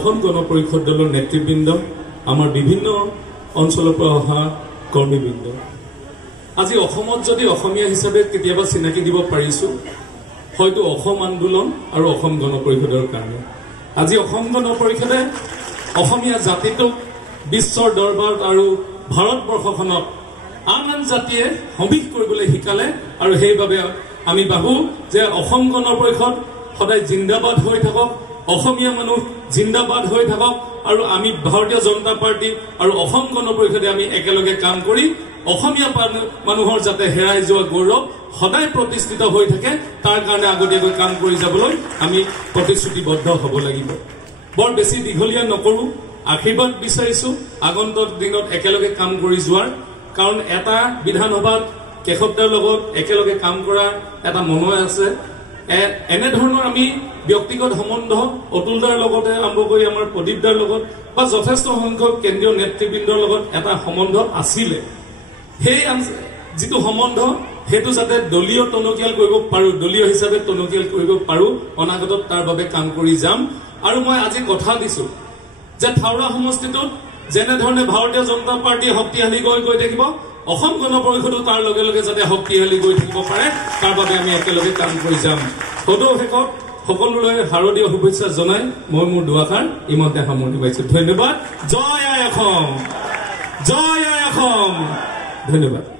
অসম গণ পৰিষদ দলৰ নেতৃবৃন্দ আমাৰ বিভিন্ন অঞ্চলৰ পৰা অহা কৰ্মীবৃন্দ আজি অসমত যদি অসমীয়া হিচাপে কেতিয়াবা চিনাকি দিব পাৰিছো হয়তো অসম আন্দোলন আৰু অসম গণ পৰিষদৰ কাৰণে আজি অসম গণ পৰিষদে অসমীয়া জাতিটোক বিশ্বৰ দৰবাৰত আৰু ভাৰতবৰ্ষখনত আন জাতিয়ে সমীহ কৰিবলৈ শিকালে আৰু সেইবাবে আমি ভাবো যে অসম গণ পৰিষদ সদায় জিন্দাবাদ হৈ থাকক অসমীয়া মানুহ জিন্দাবাদ হৈ থাকক আৰু আমি ভাৰতীয় জনতা পাৰ্টি আৰু অসম গণ পৰিষদে আমি একেলগে কাম কৰি অসমীয়া মানুহৰ যাতে হেৰাই যোৱা গৌৰৱ সদায় প্ৰতিষ্ঠিত হৈ থাকে তাৰ কাৰণে আগতীয়াকৈ কাম কৰি যাবলৈ আমি প্ৰতিশ্ৰুতিবদ্ধ হ'ব লাগিব বৰ বেছি দীঘলীয়া নকৰো আশীৰ্বাদ বিচাৰিছো আগন্তুক দিনত একেলগে কাম কৰি যোৱাৰ কাৰণ এটা বিধানসভাত কেশৱদাৰ লগত একেলগে কাম কৰা এটা মনয় আছে এনে ধৰণৰ আমি ব্যক্তিগত সম্বন্ধ অতুলদাৰ লগতে আৰম্ভ কৰি আমাৰ প্ৰদীপদাৰ লগত বা যথেষ্ট সংখ্যক কেন্দ্ৰীয় নেতৃবৃন্দৰ লগত এটা সম্বন্ধ আছিল সেই যেটো সম্বন্ধ হেতু যাতে দলীয় টনকিয়াল কৰিব পাৰো দলীয় হিচাপে টনকিয়াল কৰিব পাৰো অনাগতত তাৰ বাবে কাম কৰি যাম আৰু মই আজি কথা দিছো যে থাউৰা সমষ্টিটোত যেনে ধৰণে ভাৰতীয় জনতা পাৰ্টি শক্তিশালী গৈ থাকিব অসম গণ পৰিষদো তাৰ লগে লগে যাতে শক্তিশালী গৈ থাকিব পাৰে তাৰ বাবে আমি একেলগে কাম কৰি যাম সদৌ শেষত সকলোলৈ হাৰদীয় শুভেচ্ছা জনাই মই মোৰ দুআষাৰ ইমতে সামৰণি পাইছো ধন্যবাদ জয় আই অসম ধন্যবাদ